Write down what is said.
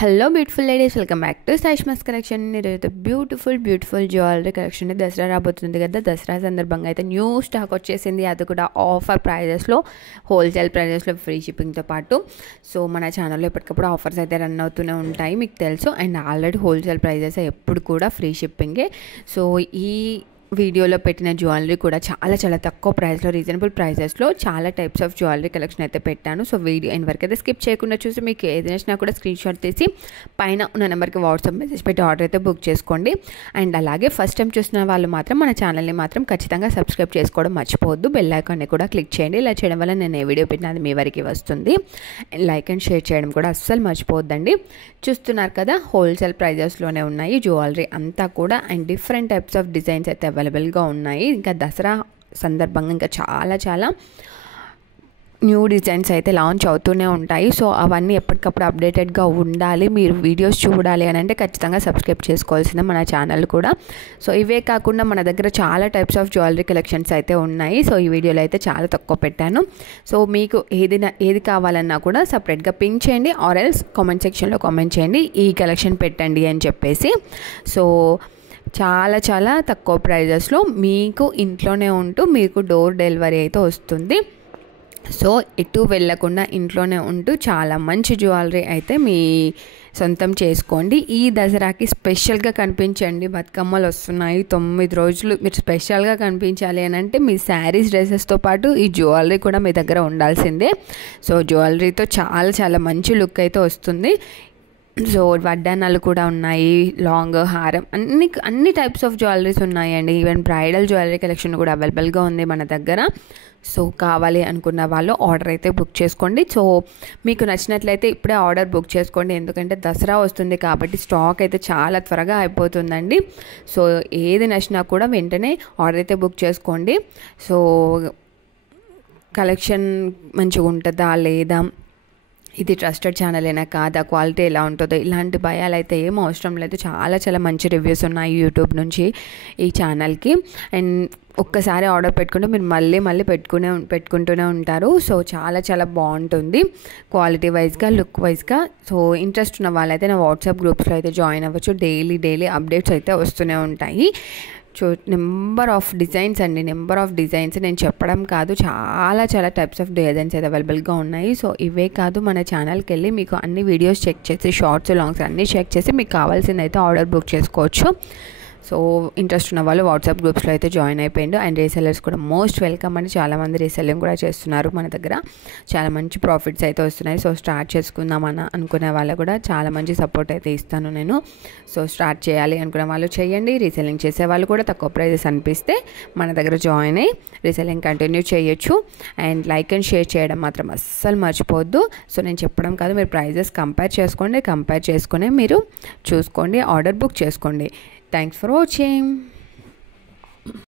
Hello beautiful ladies, welcome back to Saishma's collection. ఈరోజు beautiful jewellery collection. Dasara రాబోతుంది కదా, దసరా సందర్భంగా అయితే న్యూ స్టాక్ వచ్చేసింది. అది కూడా ఆఫర్ ప్రైజెస్లో, హోల్సేల్ ప్రైజెస్లో, ఫ్రీ షిప్పింగ్తో పాటు. సో మన ఛానల్లో ఎప్పటికప్పుడు ఆఫర్స్ అయితే రన్ అవుతూనే ఉంటాయి, మీకు తెలుసు. అండ్ ఆల్రెడీ హోల్సేల్ ప్రైజెస్ ఎప్పుడు కూడా ఫ్రీ షిప్పింగే. సో ఈ వీడియోలో పెట్టిన జ్యువెలరీ కూడా చాలా తక్కువ ప్రైస్లో, రీజనబుల్ ప్రైజెస్లో చాలా టైప్స్ ఆఫ్ జ్యువెలరీ కలెక్షన్ అయితే పెట్టాను. సో వీడియో ఎండ్ వరకు అయితే స్కిప్ చేయకుండా చూసి మీకు ఏది నచ్చినా కూడా స్క్రీన్ షాట్ తీసి పైన ఉన్న నెంబర్కి వాట్సాప్ మెసేజ్ పెట్టి ఆర్డర్ అయితే బుక్ చేసుకోండి. అండ్ అలాగే ఫస్ట్ టైం చూసిన వాళ్ళు మాత్రం మన ఛానల్ని మాత్రం ఖచ్చితంగా సబ్స్క్రైబ్ చేసుకోవడం మర్చిపోవద్దు. బెల్ ఐకాన్ని కూడా క్లిక్ చేయండి. ఇలా చేయడం వల్ల నేను ఏ వీడియో పెట్టినా అది మీ వరకు వస్తుంది. లైక్ అండ్ షేర్ చేయడం కూడా అస్సలు మర్చిపోవద్దండి. చూస్తున్నారు కదా, హోల్సేల్ ప్రైజెస్లోనే ఉన్నాయి జ్యువెలరీ అంతా కూడా. And different types of designs అయితే అవైలబుల్గా ఉన్నాయి. ఇంకా దసరా సందర్భంగా ఇంకా చాలా న్యూ డిజైన్స్ అయితే లాంచ్ అవుతూనే ఉంటాయి. సో అవన్నీ ఎప్పటికప్పుడు అప్డేటెడ్గా ఉండాలి, మీరు వీడియోస్ చూడాలి అని అంటే ఖచ్చితంగా సబ్స్క్రైబ్ చేసుకోవాల్సిందే మన ఛానల్ కూడా. సో ఇవే కాకుండా మన దగ్గర చాలా టైప్స్ ఆఫ్ జ్యువెలరీ కలెక్షన్స్ అయితే ఉన్నాయి. సో ఈ వీడియోలో అయితే చాలా తక్కువ పెట్టాను. సో మీకు ఏది కావాలన్నా కూడా సపరేట్గా పింక్ చేయండి, ఆర్ ఎల్స్ కామెంట్ సెక్షన్లో కామెంట్ చేయండి, ఈ కలెక్షన్ పెట్టండి అని చెప్పేసి. సో చాలా తక్కువ ప్రైజెస్లో మీకు ఇంట్లోనే ఉంటూ మీకు డోర్ డెలివరీ అయితే వస్తుంది. సో ఎటు వెళ్ళకుండా ఇంట్లోనే ఉంటూ చాలా మంచి జ్యువెలరీ అయితే మీ సొంతం చేసుకోండి. ఈ దసరాకి స్పెషల్గా కనిపించండి. బతుకమ్మలు వస్తున్నాయి, 9 రోజులు మీరు స్పెషల్గా కనిపించాలి అని అంటే మీ శారీస్, డ్రెస్సెస్తో పాటు ఈ జ్యువెలరీ కూడా మీ దగ్గర ఉండాల్సిందే. సో జ్యువెలరీతో చాలా మంచి లుక్ అయితే వస్తుంది. సో వడ్డానాలు కూడా ఉన్నాయి, లాంగ్ హారం, అన్ని టైప్స్ ఆఫ్ జ్యువెలరీస్ ఉన్నాయండి. ఈవెన్ బ్రైడల్ జ్యువెలరీ కలెక్షన్ కూడా అవైలబుల్గా ఉంది మన దగ్గర. సో కావాలి అనుకున్న వాళ్ళు ఆర్డర్ అయితే బుక్ చేసుకోండి. సో మీకు నచ్చినట్లయితే ఇప్పుడే ఆర్డర్ బుక్ చేసుకోండి, ఎందుకంటే దసరా వస్తుంది కాబట్టి స్టాక్ అయితే చాలా త్వరగా అయిపోతుందండి. సో ఏది నచ్చినా కూడా వెంటనే ఆర్డర్ అయితే బుక్ చేసుకోండి. సో కలెక్షన్ మంచిగా ఉంటుందా లేదా, ఇది ట్రస్టెడ్ ఛానలేనా కాదా, క్వాలిటీ ఎలా ఉంటుందో, ఇలాంటి భయాలు అయితే ఏం అవసరం లేదు. చాలా మంచి రివ్యూస్ ఉన్నాయి యూట్యూబ్ నుంచి ఈ ఛానల్కి. అండ్ ఒక్కసారి ఆర్డర్ పెట్టుకుంటే మీరు మళ్ళీ పెట్టుకుంటూనే ఉంటారు. సో చాలా బాగుంటుంది క్వాలిటీ వైజ్గా, లుక్ వైజ్గా. సో ఇంట్రెస్ట్ ఉన్న వాళ్ళైతే నా వాట్సాప్ గ్రూప్స్లో అయితే జాయిన్ అవ్వచ్చు. డైలీ అప్డేట్స్ అయితే వస్తూనే ఉంటాయి. నెంబర్ ఆఫ్ డిజైన్స్ నేను చెప్పడం కాదు, చాలా టైప్స్ ఆఫ్ డిజైన్స్ అయితే అవైలబుల్గా ఉన్నాయి. సో ఇవే కాదు, మన ఛానల్కి వెళ్ళి మీకు అన్ని వీడియోస్ చెక్ చేసి, షార్ట్స్, లాంగ్స్ అన్నీ చెక్ చేసి మీకు కావాల్సింది అయితే ఆర్డర్ బుక్ చేసుకోవచ్చు. సో ఇంట్రెస్ట్ ఉన్న వాళ్ళు వాట్సాప్ గ్రూప్స్లో అయితే జాయిన్ అయిపోయిండు. అండ్ రీసెల్లర్స్ కూడా మోస్ట్ వెల్కమ్ అని, చాలామంది రీసెల్లింగ్ కూడా చేస్తున్నారు. మన దగ్గర చాలా మంచి ప్రాఫిట్స్ అయితే వస్తున్నాయి. సో స్టార్ట్ చేసుకుందామని అనుకునే వాళ్ళు కూడా చాలా మంచి సపోర్ట్ అయితే ఇస్తాను నేను. సో స్టార్ట్ చేయాలి అనుకునే వాళ్ళు చేయండి. రీసెల్లింగ్ చేసే వాళ్ళు కూడా తక్కువ ప్రైజెస్ అనిపిస్తే మన దగ్గర జాయిన్ అయ్యి రీసెల్లింగ్ కంటిన్యూ చేయొచ్చు. అండ్ లైక్ అండ్ షేర్ చేయడం మాత్రం అస్సలు మర్చిపోవద్దు. సో నేను చెప్పడం కాదు, మీరు ప్రైజెస్ కంపేర్ చేసుకుని మీరు చూసుకోండి, ఆర్డర్ బుక్ చేసుకోండి. Thanks for watching.